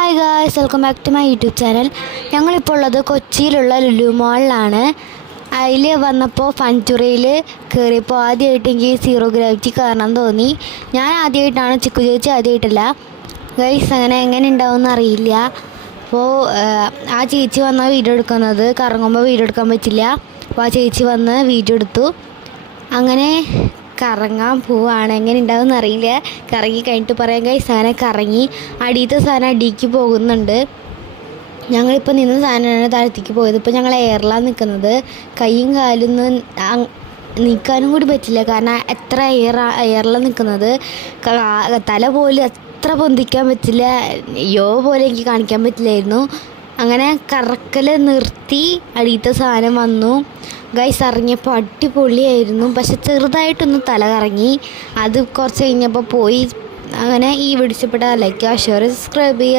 Hi guys, welcome back to my YouTube channel. ഞങ്ങളിപ്പോൾ ഉള്ളത് കൊച്ചിയിലുള്ള ലുലു മാളിലാണ്. അതിൽ വന്നപ്പോൾ ഫൻചുറയിൽ കയറിയപ്പോൾ ആദ്യമായിട്ട് എനിക്ക് സീറോ ഗ്രാവിറ്റി കയറണം തോന്നി. ഞാൻ ആദ്യമായിട്ടാണ്, ചിക്കു ചേച്ചി ആദ്യമായിട്ടല്ല. ഗൈസ് എങ്ങനെ ഉണ്ടാവുമെന്ന് അറിയില്ല. അപ്പോൾ ആ ചേച്ചി വന്ന വീഡിയോ എടുക്കുന്നത്, കറങ്ങുമ്പോൾ വീഡിയോ എടുക്കാൻ പറ്റില്ല. അപ്പോൾ ആ ചേച്ചി വന്ന് വീഡിയോ എടുത്തു. അങ്ങനെ കറങ്ങാൻ പോവാണ്. എങ്ങനെ ഉണ്ടാവുമെന്ന് അറിയില്ല. കറങ്ങി കഴിഞ്ഞിട്ട് പറയാം ഗൈസ്. സാധനം കറങ്ങി അടിയത്തെ സാധനം അടിക്ക് പോകുന്നുണ്ട്. ഞങ്ങളിപ്പോൾ നിന്ന് സാധനമാണ് താഴത്തേക്ക് പോയത്. ഇപ്പോൾ ഞങ്ങൾ എയറിലാണ് നിൽക്കുന്നത്. കൈയും കാലും നിൽക്കാനും കൂടി പറ്റില്ല, കാരണം എത്ര എയറിലാണ് നിൽക്കുന്നത്. തല പോലും എത്ര പൊന്തിക്കാൻ പറ്റില്ല, പോലെ എനിക്ക് കാണിക്കാൻ പറ്റില്ലായിരുന്നു. അങ്ങനെ കറക്കൽ നിർത്തി അടിയത്തെ സാധനം വന്നു. ഗൈസ് ഇറങ്ങിയപ്പോൾ അടിപൊളിയായിരുന്നു. പക്ഷെ ചെറുതായിട്ടൊന്ന് തല കറങ്ങി. അത് കുറച്ച് കഴിഞ്ഞപ്പോൾ പോയി. അങ്ങനെ ഈ വീഡിയോ ഇഷ്ടപ്പെട്ടാൽ ലൈക്ക് ചെയ്യുക, ഷെയർ, സബ്സ്ക്രൈബ് ചെയ്യുക.